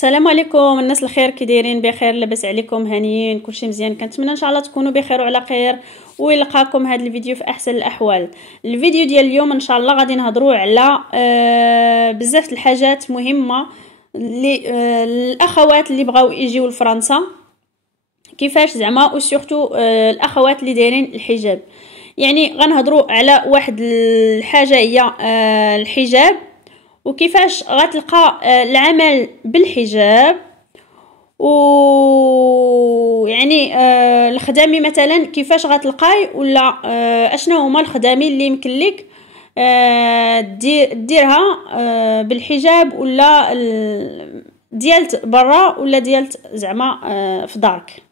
السلام عليكم الناس الخير، كي دايرين؟ بخير؟ لاباس عليكم؟ هانيين؟ كلشي مزيان؟ كنتمنى ان شاء الله تكونوا بخير وعلى خير ويلقاكم هذا الفيديو في احسن الاحوال. الفيديو ديال اليوم ان شاء الله غادي نهضروا على بزاف الحاجات مهمه اللي الاخوات اللي بغاو يجيو لفرنسا كيفاش زعما وسورتو الاخوات اللي دايرين الحجاب. يعني غنهضروا على واحد الحاجه هي الحجاب، وكيفاش غتلقى العمل بالحجاب، و يعني الخدامي مثلا كيفاش غتلقاي، ولا اشنو هما الخدامي اللي يمكن لك ديرها بالحجاب، ولا ديالت برا ولا ديالت زعما في دارك.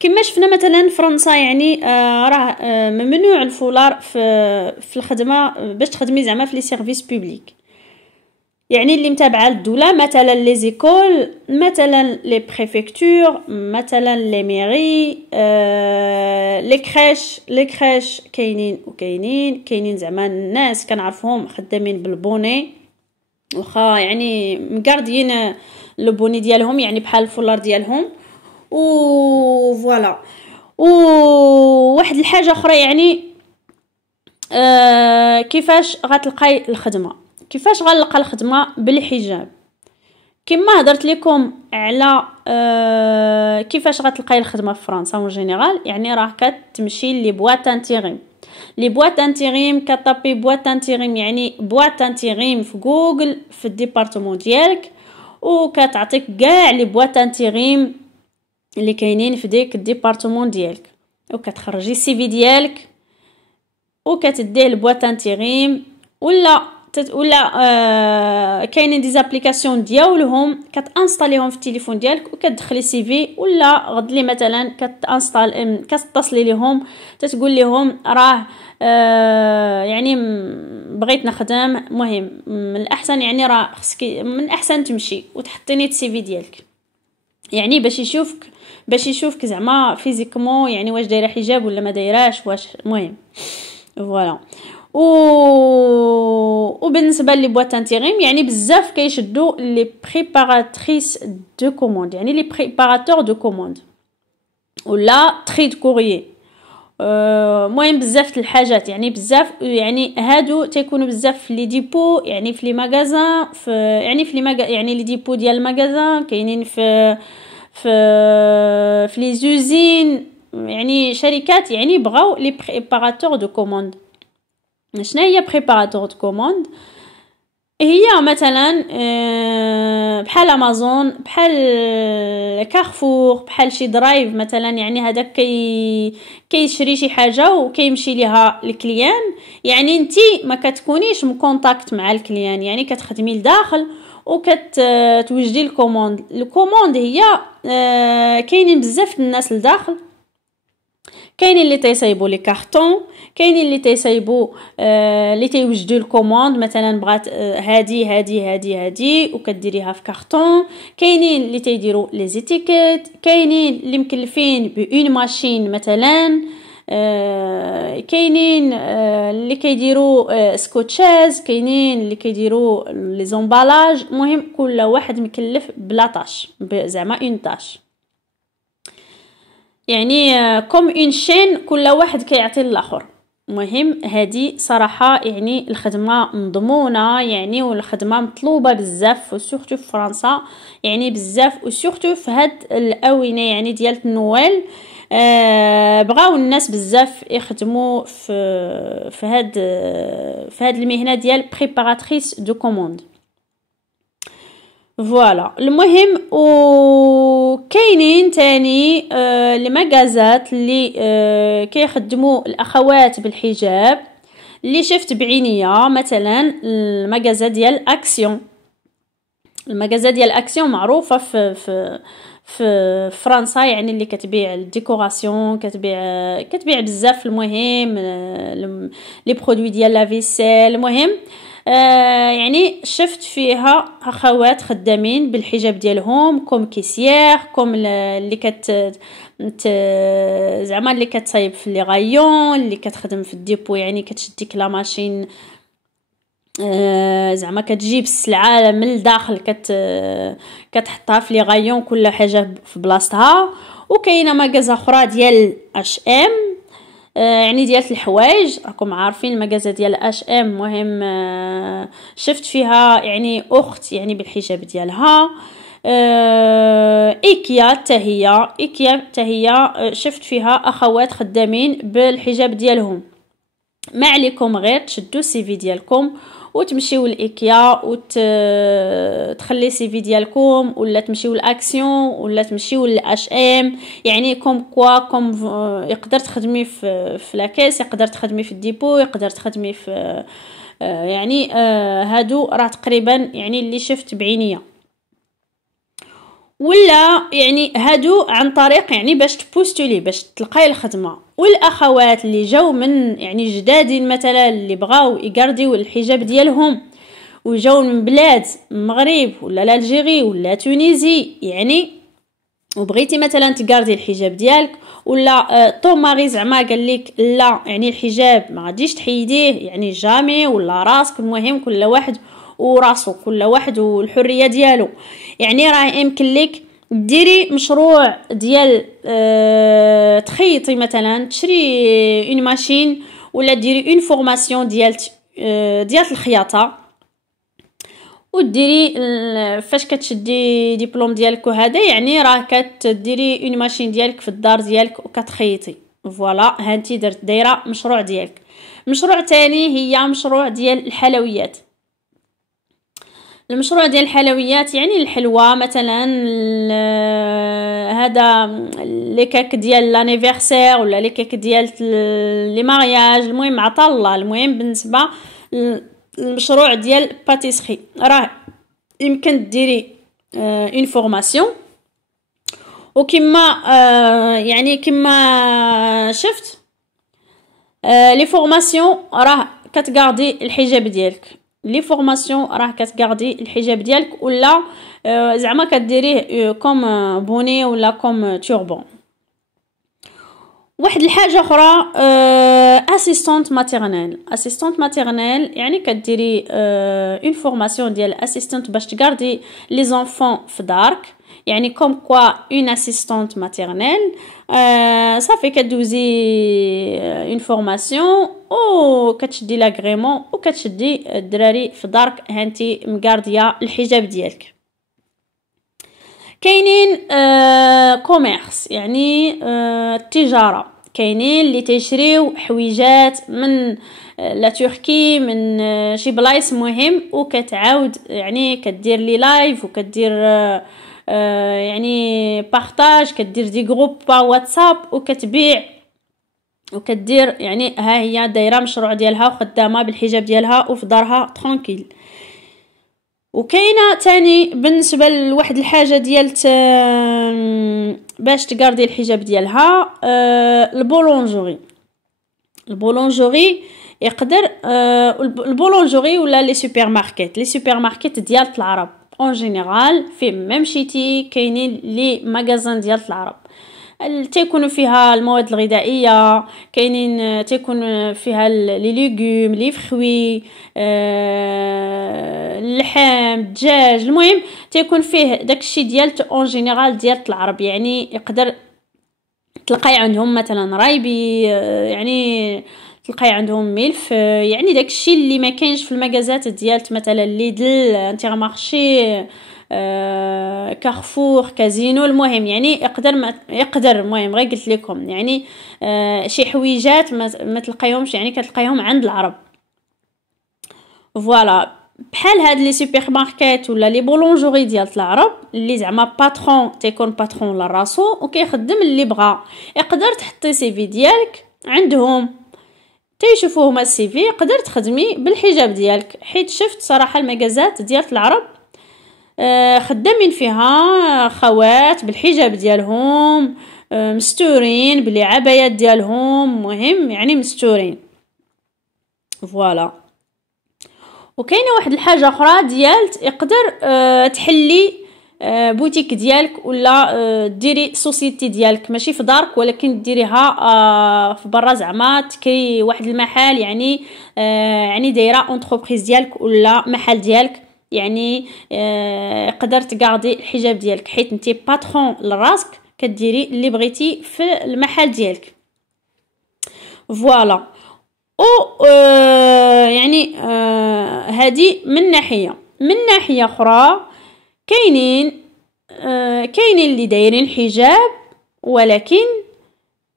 كما شفنا مثلا فرنسا يعني راه ممنوع الفولار في الخدمه باش تخدمي زعما في لي سيرفيس بوبليك، يعني اللي متابعه للدوله، مثلا لي زيكول، مثلا لي بريفكتور، مثلا لي ميري، لي كريش كاينين زعما الناس كنعرفهم خدامين بالبوني، واخا يعني مقاردين لو بوني ديالهم يعني بحال الفولار ديالهم، و فوالا. وواحد الحاجه اخرى يعني كيفاش غتلقاي الخدمه، كيفاش غنلقى الخدمه بالحجاب. كما هضرت لكم على كيفاش غتلقاي الخدمه في فرنسا اون جينيرال، يعني راه كتمشي لي بواط انتيغيم. لي بواط انتيغيم كطابي بواط انتيغيم، يعني بواط انتيغيم في جوجل في الديبارتمون ديالك، وكتعطيك كاع لي بواط انتيغيم اللي كاينين في ديك الديبارتمون ديالك، وكتخرجي السي في ديالك وكتديه لبواط انتيغيم، ولا كاينين دي زابليكاسيون ديالهم كتانستاليهم في التليفون ديالك وكتدخلي السي في، ولا غد لي مثلا كتصلي لهم تتقول لهم راه يعني بغيت نخدم. مهم من الاحسن يعني راه خصك من الاحسن تمشي وتحطيني السي في ديالك، يعني باش يشوفك زعما فيزيكمون، يعني واش دايره حجاب ولا ما دايراش، واش مهم فوالا. وبالنسبه لي بواط انتيغيم يعني بزاف كيشدوا لي بريباراتريس دو كوموند، يعني لي بريباراتور دو كوموند ولا تري دو كوريي. مهم بزاف الحاجات، يعني بزاف، يعني هادو تيكونوا بزاف في لي ديبو، يعني في لي ماغازان، يعني لي ديبو ديال الماغازان كاينين في لي زوزين، يعني شركات يعني بغاو لي بريباراتور دو كوموند. شنو هي بريباراتور دو كوموند؟ هي مثلا بحال امازون، بحال كارفور، بحال شي درايف مثلا، يعني هذاك كيشري شي حاجه وكيمشي ليها الكليان، يعني انتي ما كتكونيش مكونتاكت مع الكليان، يعني كتخدمي لداخل وكتوجدي الكوموند هي كاينين بزاف الناس لداخل، كاينين اللي تيصايبوا لي كارطون، كاينين اللي تيصايبوا اللي تيوجدوا الكوموند، مثلا بغات هادي وكديريها في كارطون، كاينين اللي تيديروا لي زيتيكيت، كاينين اللي مكلفين بأون ماشين مثلا، كاينين اللي كيديروا سكوتشاز، كاينين اللي كيديروا لي زومبالاج. مهم كل واحد مكلف بلا طاش، زعما اون طاش، يعني كوم اون شين، كل واحد كيعطي للاخر. مهم هذه صراحه يعني الخدمه مضمونه، يعني والخدمه مطلوبه بزاف وسورتو في فرنسا، يعني بزاف وسورتو في هاد الاونه يعني ديال النوال. بغاو الناس بزاف يخدموا في هاد المهنه ديال بريباراتريس دو كوموند فوالا. المهم وكاينين تاني لي ماغازات اللي كيخدموا الاخوات بالحجاب اللي شفت بعينيا، مثلا الماغازا ديال اكسيون. الماغازا ديال اكسيون معروفه في فرنسا، يعني اللي كتبيع الديكوراسيون، كتبيع بزاف. المهم لي برودوي ديال لا فيسيل. المهم يعني شفت فيها اخوات خدامين بالحجاب ديالهم، كوم كيسيير، كوم اللي زعما اللي كتصايب في لي غايون، اللي كتخدم في الديبو، يعني كتشديك لا ماشين زعما كتجيب السلعه من الداخل كتحطها في لي غايون كل حاجه في بلاصتها. وكاينه مغازه اخرى ديال اش ام، يعني ديال الحوايج. راكم عارفين المغازه ديال اش ام مهم. شفت فيها يعني اخت يعني بالحجاب ديالها. ايكيا حتى هي شفت فيها اخوات خدامين بالحجاب ديالهم. ما عليكم غير تشدوا السيفي ديالكم وتمشيو لايكيا وتخلي السيفي ديالكم، ولا تمشيو لاكسيون، ولا تمشيو لاش ام. يعني كوم يقدر تخدمي في لاكيس، يقدر تخدمي في الديبو، يقدر تخدمي في يعني هادو راه تقريبا يعني اللي شفت بعينيا. ولا يعني هادو عن طريق يعني باش تبوستولي باش تلقاي الخدمه. والاخوات اللي جاو من يعني جدادين مثلا اللي بغاو يقرديو الحجاب ديالهم وجاو من بلاد المغرب ولا الجيري ولا تونيزي يعني، وبغيتي مثلا تقردي الحجاب ديالك، ولا طوماري زعما قال لك لا يعني الحجاب ما غاديش تحيديه يعني جامي، ولا راسك المهم كل واحد وراسو، كل واحد والحريه ديالو. يعني راه يمكن لك ديري مشروع ديال تخيطي مثلا، تشري اون ماشين، ولا ديري اون فورماسيون ديال الخياطه، وديري فاش كتشدي ديبلوم ديالك وهذا يعني راه كتديري اون ماشين ديالك في الدار ديالك وكتخيطي. فوالا هانتي درت دايره مشروع ديالك. مشروع تاني هي مشروع ديال الحلويات. المشروع ديال الحلويات يعني الحلوى مثلا، هذا لي كيك ديال لانيفرسير، ولا لي كيك ديال لي مارياج، المهم عطا الله. المهم بالنسبه المشروع ديال باتيسري راه يمكن ديري اون فورماسيون، وكما يعني كما شفت لي فورماسيون راه كتغاردي الحجاب ديالك، لي فورماسيون راه كتغاردي الحجاب ديالك، ولا زعما كديريه كوم بوني ولا كوم توربون. واحد الحاجه اخرى اسيستانت ماتيرنيل يعني كديري اون فورماسيون ديال اسيستانت باش تغاردي لي زونفون في دارك، يعني كوم كوا اون اسيستانت ماتيرنيل. صافي كدوزي اون فورماسيون او كتشدي لاغريمون وكتشدي الدراري في دارك هانتي مغارديه الحجاب ديالك. كاينين كوميرس يعني التجاره، كاينين اللي تيشريو حويجات من لا تركي من شي بلايص مهم، وكتعاود يعني كدير لي لايف وكدير يعني بارطاج، كدير دي جروب با واتساب وكتبيع وكدير يعني ها هي دايره مشروع ديالها وخدامه بالحجاب ديالها وفي دارها ترونكيل. وكاينه تاني بالنسبه لواحد الحاجه ديال باش تغاردي الحجاب ديالها البولونجوري يقدر البولونجوري ولا لي سوبر ماركت ديال العرب اون جينيرال. في ممشيتي كاينين لي ماغازان ديال العرب تيكونوا فيها المواد الغذائيه، كاينين تيكون فيها لي ليغوم لي فروي اللحم الدجاج، المهم تيكون فيه داكشي ديال اون جينيرال ديال العرب. يعني يقدر تلقاي عندهم مثلا رايبي، يعني تلقاي عندهم ملف، يعني داكشي اللي ما كاينش في المغازات ديالت مثلا ليدل انترمارشي كارفور كازينو. المهم يعني يقدر المهم غير قلت لكم يعني شي حويجات ما تلقايهمش، يعني كتلقايهم عند العرب. فوالا بحال هاد لي سوبر ماركت ولا لي بولونجوري ديال العرب اللي زعما باترون تيكون باترون لراسو وكيخدم اللي بغا. يقدر تحطي سيفي ديالك عندهم تيشوفوه هما السيفي، يقدر تخدمي بالحجاب ديالك. حيت شفت صراحه المغازات ديال العرب خدامين فيها خوات بالحجاب ديالهم مستورين بالعبايات ديالهم، مهم يعني مستورين. فوالا وكاينه واحد الحاجه اخرى ديالت يقدر تحلي بوتيك ديالك ولا ديري سوسيتي ديالك ماشي في دارك ولكن ديريها في برا زعما تكري واحد المحل يعني دايره اونتربريز ديالك ولا محل ديالك يعني قدر تقاضي الحجاب ديالك حيت انت باترون لراسك كديري اللي بغيتي في المحل ديالك فوالا او يعني هذه من ناحيه اخرى كاينين اللي دايرين الحجاب ولكن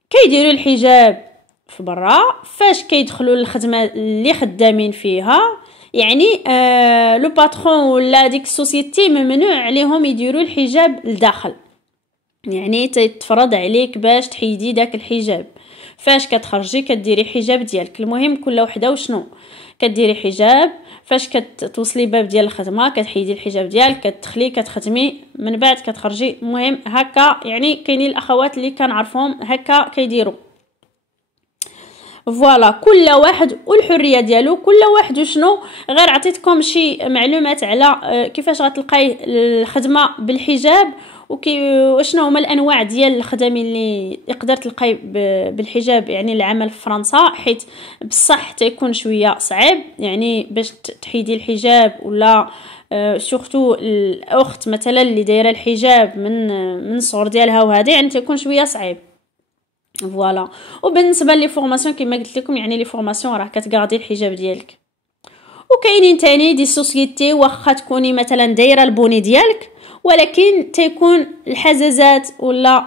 كيديروا الحجاب في برا فاش كيدخلوا للخدمه اللي خدامين فيها يعني لو باترون ولا ديك السوسيتي ممنوع عليهم يديروا الحجاب لداخل يعني تتفرض عليك باش تحيدي داك الحجاب فاش كتخرجي كديري الحجاب ديالك المهم كل وحده وشنو كديري حجاب فاش كتوصلي الباب ديال الخدمه كتحيدي الحجاب ديالك كتدخلي كتخدمي من بعد كتخرجي المهم هكا يعني كاينين الاخوات اللي كنعرفهم هكا كيديروا فوالا كل واحد والحريه ديالو كل واحد وشنو غير عطيتكم شي معلومات على كيفاش غتلقاي الخدمه بالحجاب وشنو هما الانواع ديال الخدمه اللي يقدر تلقاي بالحجاب يعني العمل في فرنسا حيت بصح تيكون شويه صعيب يعني باش تحيدي الحجاب ولا سورتو الاخت مثلا اللي دايره الحجاب من الصغر ديالها وهذا يعني تيكون شويه صعيب فوالا وبالنسبه لي فورماسيون كما قلت لكم يعني لي فورماسيون راه كتقاضي الحجاب ديالك وكاينين تاني دي سوسيتي واخا تكوني مثلا دايره البوني ديالك ولكن تيكون الحزازات ولا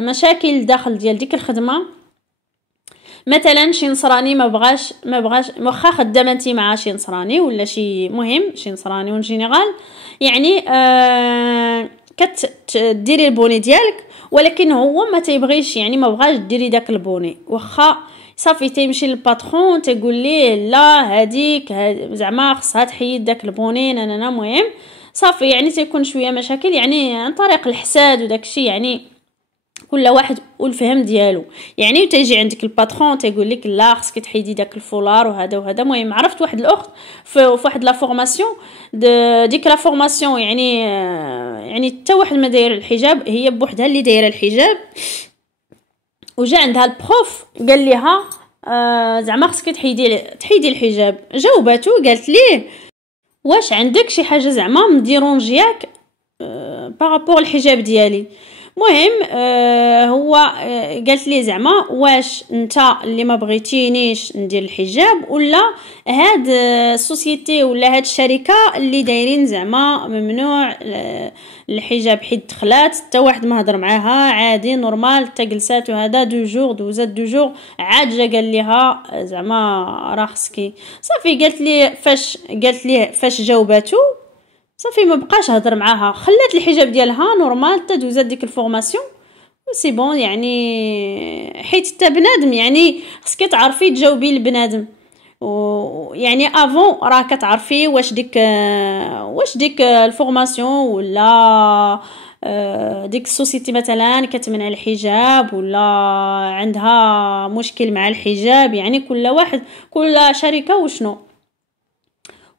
مشاكل داخل ديال ديك الخدمه مثلا شي نصراني ما بغاش واخا خدامه انت مع شي نصراني ولا شي مهم شي نصراني اون جينيرال يعني كتديري البوني ديالك ولكن هو ما تيبغيش يعني ما بغاش ديري داك البوني واخا صافي تيمشي للباترون تيقول ليه لا هذيك زعما خصها تحيد داك البوني انا مهم صافي يعني تيكون شويه مشاكل يعني عن طريق الحساد وداك الشيء يعني كل واحد والفهم ديالو يعني تيجي عندك الباترون تيقول لك لا خصك تحيدي داك الفولار وهذا المهم عرفت واحد الاخت في واحد لا فورماسيون ديك لا فورماسيون يعني حتى واحد ما داير الحجاب هي بوحدها اللي دايره الحجاب وجا عندها البروف قال لها زعما خصك تحيدي الحجاب جاوباتو قالت ليه واش عندك شي حاجه زعما مديرونجياك بارابور الحجاب ديالي مهم هو قالت لي زعما واش انت اللي ما بغيتينيش ندير الحجاب ولا هاد السوسيتي ولا هاد الشركه اللي دايرين زعما ممنوع الحجاب حيت دخلات حتى واحد ما هضر معاها عادي نورمال حتى جلسات وهذا دوزات دو جور عاد جا قال ليها زعما راه خصكي صافي قالت لي فاش جاوباتو صافي ما بقاش هضر معاها خلات الحجاب ديالها نورمال حتى دوزات ديك الفورماسيون سي بون يعني حيت حتى بنادم يعني خصك تعرفي تجاوبي البنادم ويعني افون راه كتعرفي واش ديك الفورماسيون ولا ديك السوسيتي مثلا كتمنع الحجاب ولا عندها مشكل مع الحجاب يعني كل شركه وشنو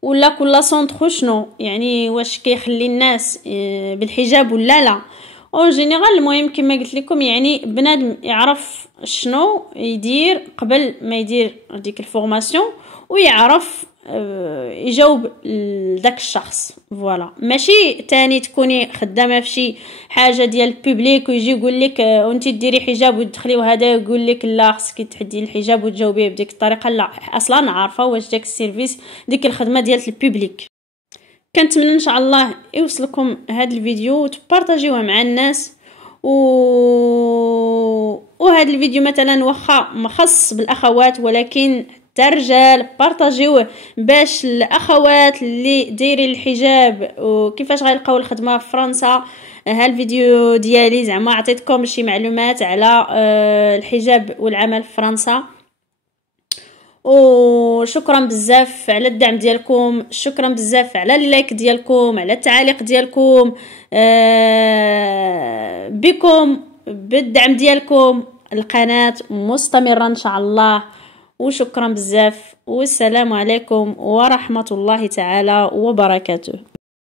ولا كل سونتر شنو يعني واش كيخلي الناس بالحجاب ولا لا اون جينيرال المهم كما قلت لكم يعني بنادم يعرف شنو يدير قبل ما يدير ديك الفورماسيون ويعرف يجاوب لذاك الشخص فوالا ماشي تاني تكوني خدامه في شي حاجه ديال البوبليك ويجي يقول لك وانت ديري حجاب وتدخلي وهذا يقول لك لا خصك تحدي الحجاب وتجاوبيه بديك الطريقه لا اصلا عارفه واش داك السيرفيس ديك الخدمه ديال البوبليك كنتمنى ان شاء الله يوصلكم هذا الفيديو وتبارطاجيوه مع الناس وهذا الفيديو مثلا واخا مخصص بالاخوات ولكن حتى الرجال بارطاجيوه باش الاخوات اللي دايرين الحجاب وكيفاش غيلقاو الخدمه في فرنسا ها الفيديو ديالي زعما عطيتكم شي معلومات على الحجاب والعمل في فرنسا وشكرا بزاف على الدعم ديالكم شكرا بزاف على اللايك ديالكم على التعاليق ديالكم بكم بالدعم ديالكم القناه مستمره ان شاء الله وشكرا بزاف والسلام عليكم ورحمه الله تعالى وبركاته.